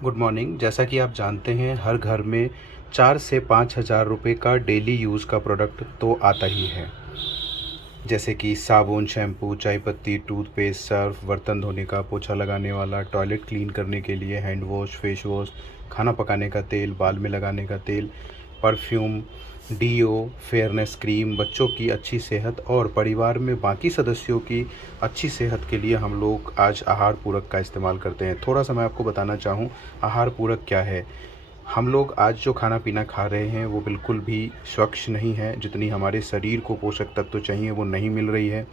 Good morning. जैसा कि आप जानते हैं, हर घर में 4 से 5,000 रुपये का डेली यूज़ का प्रोडक्ट तो आता ही है। जैसे कि साबुन, शैम्पू, चाय पत्ती, टूथपेस्ट, सर्फ, बर्तन धोने का, पोछा लगाने वाला, टॉयलेट क्लीन करने के लिए हैंड वॉश, फेस वॉश, खाना पकाने का तेल, बाल में लगाने का तेल, परफ्यूम, डीओ, फेयरनेस क्रीम, बच्चों की अच्छी सेहत और परिवार में बाकी सदस्यों की अच्छी सेहत के लिए हम लोग आज आहार पूरक का इस्तेमाल करते हैं। थोड़ा सा मैं आपको बताना चाहूँ आहार पूरक क्या है। हम लोग आज जो खाना पीना खा रहे हैं वो बिल्कुल भी स्वच्छ नहीं है। जितनी हमारे शरीर को पोषक तत्व चाहिए वो नहीं मिल रही है,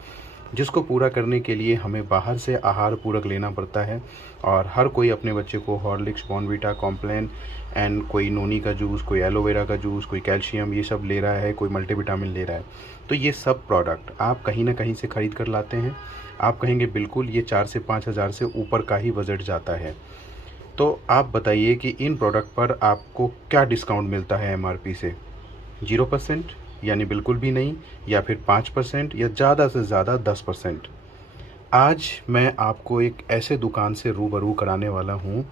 जिसको पूरा करने के लिए हमें बाहर से आहार पूरक लेना पड़ता है। और हर कोई अपने बच्चे को हॉर्लिक्स, बॉर्नवीटा, कॉम्प्लान एंड कोई नोनी का जूस, कोई एलोवेरा का जूस, कोई कैल्शियम, ये सब ले रहा है, कोई मल्टीविटामिन ले रहा है। तो ये सब प्रोडक्ट आप कहीं ना कहीं से ख़रीद कर लाते हैं। आप कहेंगे बिल्कुल ये 4 से 5 हज़ार से ऊपर का ही बजट जाता है। तो आप बताइए कि इन प्रोडक्ट पर आपको क्या डिस्काउंट मिलता है एमआरपी से? 0% यानी बिल्कुल भी नहीं, या फिर 5% या ज़्यादा से ज़्यादा 10%। आज मैं आपको एक ऐसे दुकान से रूबरू कराने वाला हूँ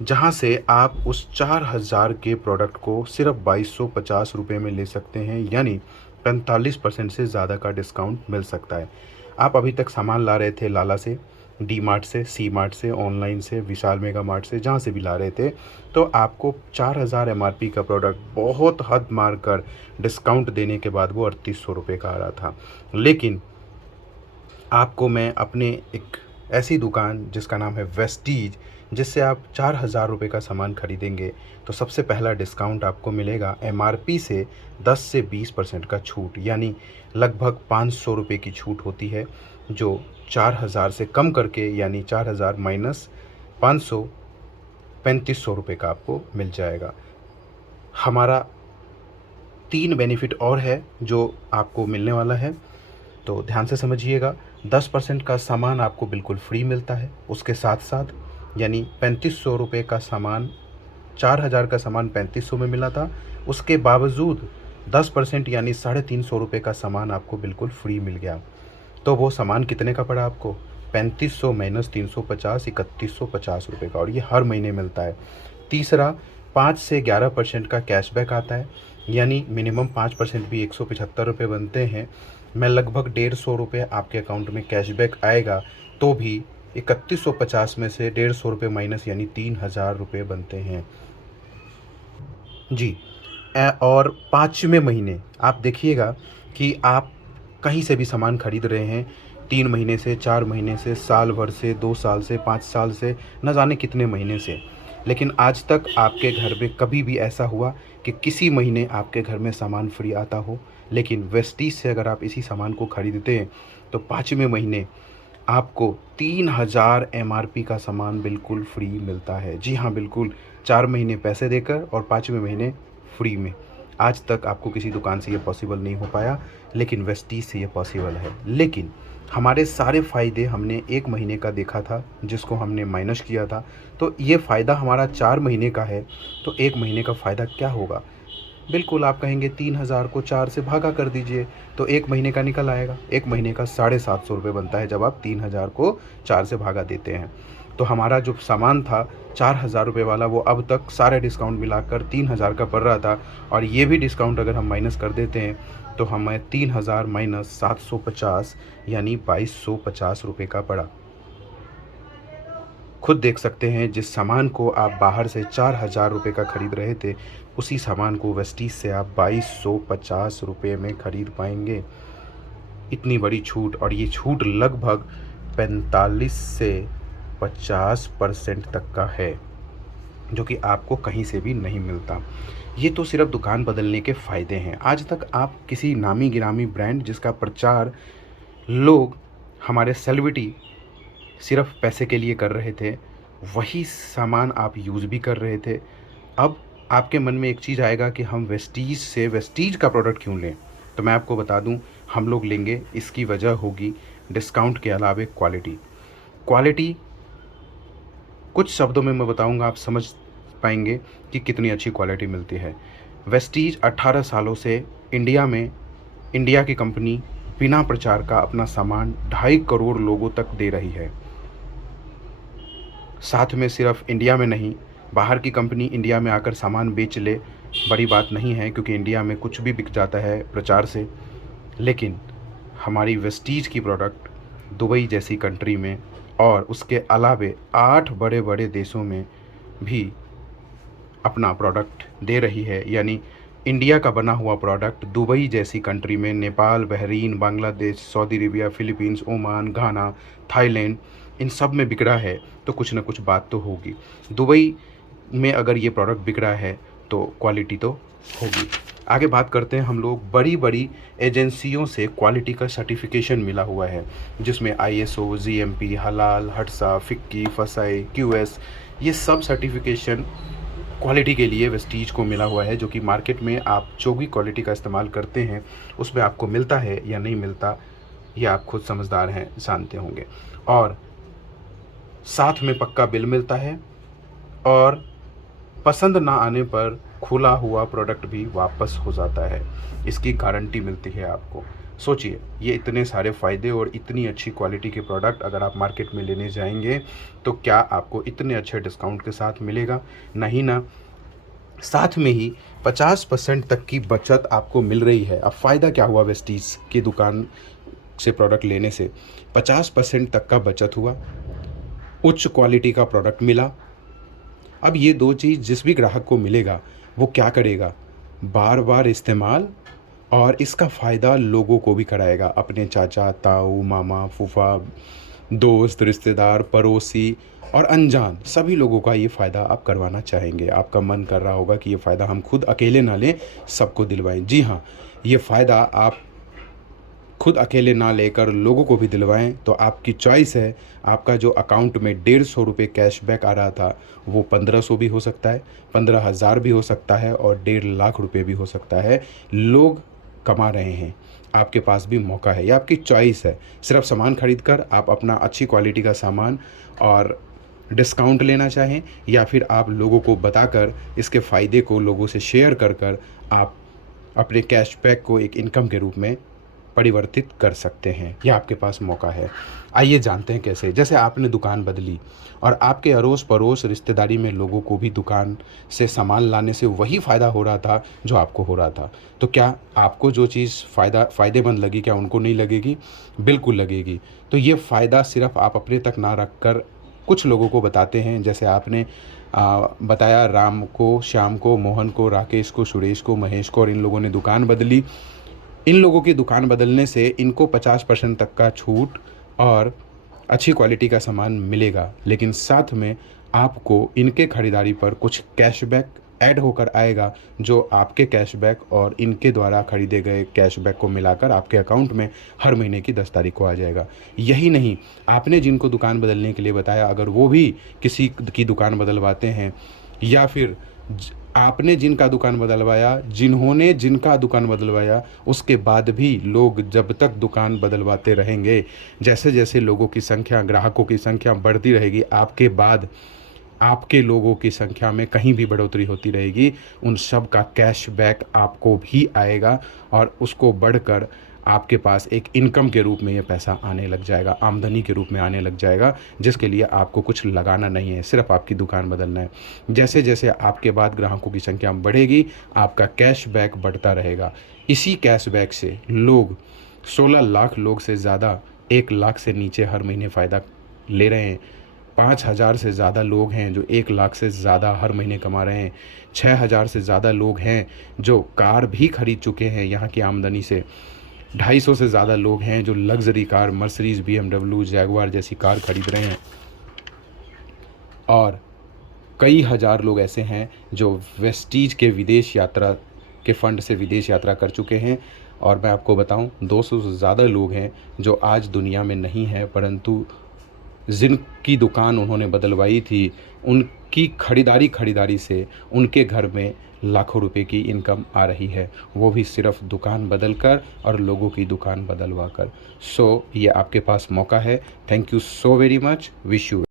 जहाँ से आप उस 4,000 के प्रोडक्ट को सिर्फ 2,250 रुपये में ले सकते हैं, यानी 45% से ज़्यादा का डिस्काउंट मिल सकता है। आप अभी तक सामान ला रहे थे लाला से, डी मार्ट से, सी मार्ट से, ऑनलाइन से, विशाल मेगा मार्ट से, जहाँ से भी ला रहे थे, तो आपको 4,000 एमआरपी का प्रोडक्ट बहुत हद मार कर डिस्काउंट देने के बाद वो 3,800 रुपये का आ रहा था। लेकिन आपको मैं अपने एक ऐसी दुकान जिसका नाम है वेस्टीज, जिससे आप 4,000 रुपये का सामान खरीदेंगे तो सबसे पहला डिस्काउंट आपको मिलेगा एमआरपी से 10 से 20% का छूट, यानी लगभग 500 रुपये की छूट होती है, जो 4,000 से कम करके यानी 4,000 माइनस 500, 3,500 रुपये का आपको मिल जाएगा। हमारा 3 बेनिफिट और है जो आपको मिलने वाला है, तो ध्यान से समझिएगा। 10% का सामान आपको बिल्कुल फ्री मिलता है। उसके साथ साथ यानी 3,500 रुपये का सामान, 4,000 का सामान 3,500 में मिला था, उसके बावजूद 10% यानी 350 रुपये का सामान आपको बिल्कुल फ्री मिल गया। तो वो सामान कितने का पड़ा आपको? 3,500 माइनस 350, 3,150 रुपये का, और ये हर महीने मिलता है। तीसरा, 5 से 11% का कैशबैक आता है, यानी मिनिमम 5% भी 175 रुपये बनते हैं। मैं लगभग 150 रुपये आपके अकाउंट में कैशबैक आएगा, तो भी 3,150 में से 150 रुपये माइनस यानी 3,000 रुपये बनते हैं जी। और 5वें महीने आप देखिएगा कि आप कहीं से भी सामान खरीद रहे हैं, 3 महीने से, 4 महीने से, साल भर से, 2 साल से, 5 साल से, न जाने कितने महीने से, लेकिन आज तक आपके घर में कभी भी ऐसा हुआ कि किसी महीने आपके घर में सामान फ्री आता हो? लेकिन वेस्टीज से अगर आप इसी सामान को खरीदते हैं तो 5वें महीने आपको 3,000 एमआरपी का सामान बिल्कुल फ्री मिलता है। जी हाँ, बिल्कुल, 4 महीने पैसे देकर और 5वें महीने फ्री में। आज तक आपको किसी दुकान से ये पॉसिबल नहीं हो पाया, लेकिन वेस्टीज से ये पॉसिबल है। लेकिन हमारे सारे फ़ायदे हमने 1 महीने का देखा था, जिसको हमने माइनस किया था। तो ये फ़ायदा हमारा 4 महीने का है, तो 1 महीने का फ़ायदा क्या होगा? बिल्कुल, आप कहेंगे 3,000 को 4 से भागा कर दीजिए, तो 1 महीने का निकल आएगा। 1 महीने का 750 रुपये बनता है जब आप 3,000 को 4 से भागा देते हैं। तो हमारा जो सामान था 4,000 रुपये वाला, वो अब तक सारे डिस्काउंट मिलाकर 3,000 का पड़ रहा था, और ये भी डिस्काउंट अगर हम माइनस कर देते हैं तो हमें 3,000 माइनस 750 यानी 2,250 रुपये का पड़ा। खुद देख सकते हैं, जिस सामान को आप बाहर से 4,000 रुपये का खरीद रहे थे, उसी सामान को वेस्टीज से आप 2,250 रुपये में खरीद पाएंगे। इतनी बड़ी छूट, और ये छूट लगभग 45 से 50% तक का है, जो कि आपको कहीं से भी नहीं मिलता। ये तो सिर्फ दुकान बदलने के फ़ायदे हैं। आज तक आप किसी नामी गिरामी ब्रांड जिसका प्रचार लोग, हमारे सेलिब्रिटी, सिर्फ पैसे के लिए कर रहे थे, वही सामान आप यूज़ भी कर रहे थे। अब आपके मन में एक चीज़ आएगा कि हम वेस्टीज से वेस्टीज का प्रोडक्ट क्यों लें? तो मैं आपको बता दूं, हम लोग लेंगे, इसकी वजह होगी डिस्काउंट के अलावे क्वालिटी। क्वालिटी कुछ शब्दों में मैं बताऊंगा, आप समझ पाएंगे कि कितनी अच्छी क्वालिटी मिलती है। वेस्टीज 18 सालों से इंडिया में, इंडिया की कंपनी, बिना प्रचार का अपना सामान 2.5 करोड़ लोगों तक दे रही है। साथ में सिर्फ इंडिया में नहीं, बाहर की कंपनी इंडिया में आकर सामान बेच ले, बड़ी बात नहीं है, क्योंकि इंडिया में कुछ भी बिक जाता है प्रचार से। लेकिन हमारी वेस्टीज की प्रोडक्ट दुबई जैसी कंट्री में और उसके अलावे 8 बड़े बड़े देशों में भी अपना प्रोडक्ट दे रही है। यानी इंडिया का बना हुआ प्रोडक्ट दुबई जैसी कंट्री में, Nepal, Bahrain, Bangladesh, Saudi Arabia, Philippines, Oman, Ghana, Thailand, इन सब में बिक रहा है, तो कुछ ना कुछ बात तो होगी। दुबई में अगर ये प्रोडक्ट बिक रहा है तो क्वालिटी तो होगी। आगे बात करते हैं हम लोग, बड़ी बड़ी एजेंसियों से क्वालिटी का सर्टिफिकेशन मिला हुआ है, जिसमें ISO, GMP, हलाल, हट्सा, फिक्की, फसाई, QS, ये सब सर्टिफिकेशन क्वालिटी के लिए वेस्टीज को मिला हुआ है, जो कि मार्केट में आप जो भी क्वालिटी का इस्तेमाल करते हैं उसमें आपको मिलता है या नहीं मिलता, ये आप खुद समझदार हैं, जानते होंगे। और साथ में पक्का बिल मिलता है, और पसंद ना आने पर खुला हुआ प्रोडक्ट भी वापस हो जाता है, इसकी गारंटी मिलती है आपको। सोचिए, ये इतने सारे फ़ायदे और इतनी अच्छी क्वालिटी के प्रोडक्ट अगर आप मार्केट में लेने जाएंगे तो क्या आपको इतने अच्छे डिस्काउंट के साथ मिलेगा? नहीं ना। साथ में ही 50% तक की बचत आपको मिल रही है। अब फ़ायदा क्या हुआ वेस्टीज की दुकान से प्रोडक्ट लेने से? 50% तक का बचत हुआ, उच्च क्वालिटी का प्रोडक्ट मिला। अब ये दो चीज़ जिस भी ग्राहक को मिलेगा वो क्या करेगा? बार बार इस्तेमाल, और इसका फ़ायदा लोगों को भी कराएगा, अपने चाचा, ताऊ, मामा, फूफा, दोस्त, रिश्तेदार, पड़ोसी और अनजान सभी लोगों का ये फ़ायदा आप करवाना चाहेंगे। आपका मन कर रहा होगा कि ये फ़ायदा हम खुद अकेले ना लें, सबको दिलवाएं। जी हाँ, ये फ़ायदा आप खुद अकेले ना लेकर लोगों को भी दिलवाएं, तो आपकी चॉइस है। आपका जो अकाउंट में 150 रुपये कैशबैक आ रहा था वो 1500 भी हो सकता है, 15,000 भी हो सकता है, और 1.5 लाख रुपये भी हो सकता है। लोग कमा रहे हैं, आपके पास भी मौका है, ये आपकी चॉइस है। सिर्फ सामान खरीद कर आप अपना अच्छी क्वालिटी का सामान और डिस्काउंट लेना चाहें, या फिर आप लोगों को बताकर इसके फ़ायदे को लोगों से शेयर कर कर आप अपने कैशबैक को एक इनकम के रूप में परिवर्तित कर सकते हैं। यह आपके पास मौका है। आइए जानते हैं कैसे। जैसे आपने दुकान बदली और आपके अड़ोस पड़ोस रिश्तेदारी में लोगों को भी दुकान से सामान लाने से वही फ़ायदा हो रहा था जो आपको हो रहा था, तो क्या आपको जो चीज़ फ़ायदेमंद लगी क्या उनको नहीं लगेगी? बिल्कुल लगेगी। तो ये फ़ायदा सिर्फ आप अपने तक ना रख कर कुछ लोगों को बताते हैं। जैसे आपने बताया, राम को, श्याम को, मोहन को, राकेश को, सुरेश को, महेश को, और इन लोगों ने दुकान बदली। इन लोगों की दुकान बदलने से इनको 50% तक का छूट और अच्छी क्वालिटी का सामान मिलेगा, लेकिन साथ में आपको इनके ख़रीदारी पर कुछ कैशबैक ऐड होकर आएगा, जो आपके कैशबैक और इनके द्वारा ख़रीदे गए कैशबैक को मिलाकर आपके अकाउंट में हर महीने की 10 तारीख को आ जाएगा। यही नहीं, आपने जिनको दुकान बदलने के लिए बताया, अगर वो भी किसी की दुकान बदलवाते हैं, या फिर आपने जिनका दुकान बदलवाया, जिन्होंने जिनका दुकान बदलवाया, उसके बाद भी लोग जब तक दुकान बदलवाते रहेंगे, जैसे जैसे लोगों की संख्या, ग्राहकों की संख्या बढ़ती रहेगी, आपके बाद आपके लोगों की संख्या में कहीं भी बढ़ोतरी होती रहेगी, उन सब का कैशबैक आपको भी आएगा, और उसको बढ़कर आपके पास एक इनकम के रूप में ये पैसा आने लग जाएगा, आमदनी के रूप में आने लग जाएगा, जिसके लिए आपको कुछ लगाना नहीं है, सिर्फ आपकी दुकान बदलना है। जैसे जैसे आपके बाद ग्राहकों की संख्या बढ़ेगी, आपका कैशबैक बढ़ता रहेगा। इसी कैशबैक से लोग 16 लाख लोग से ज़्यादा 1 लाख से नीचे हर महीने फ़ायदा ले रहे हैं। 5,000 से ज़्यादा लोग हैं जो 1 लाख से ज़्यादा हर महीने कमा रहे हैं। 6,000 से ज़्यादा लोग हैं जो कार भी खरीद चुके हैं यहाँ की आमदनी से। 250 से ज़्यादा लोग हैं जो luxury car, Mercedes, BMW, Jaguar जैसी कार खरीद रहे हैं, और कई हज़ार लोग ऐसे हैं जो वेस्टीज के विदेश यात्रा के फ़ंड से विदेश यात्रा कर चुके हैं। और मैं आपको बताऊं, 200 से ज़्यादा लोग हैं जो आज दुनिया में नहीं हैं, परंतु जिनकी दुकान उन्होंने बदलवाई थी, उनकी खरीदारी से उनके घर में लाखों रुपए की इनकम आ रही है, वो भी सिर्फ दुकान बदलकर और लोगों की दुकान बदलवा कर। सो ये आपके पास मौका है। Thank you so very much. Wish you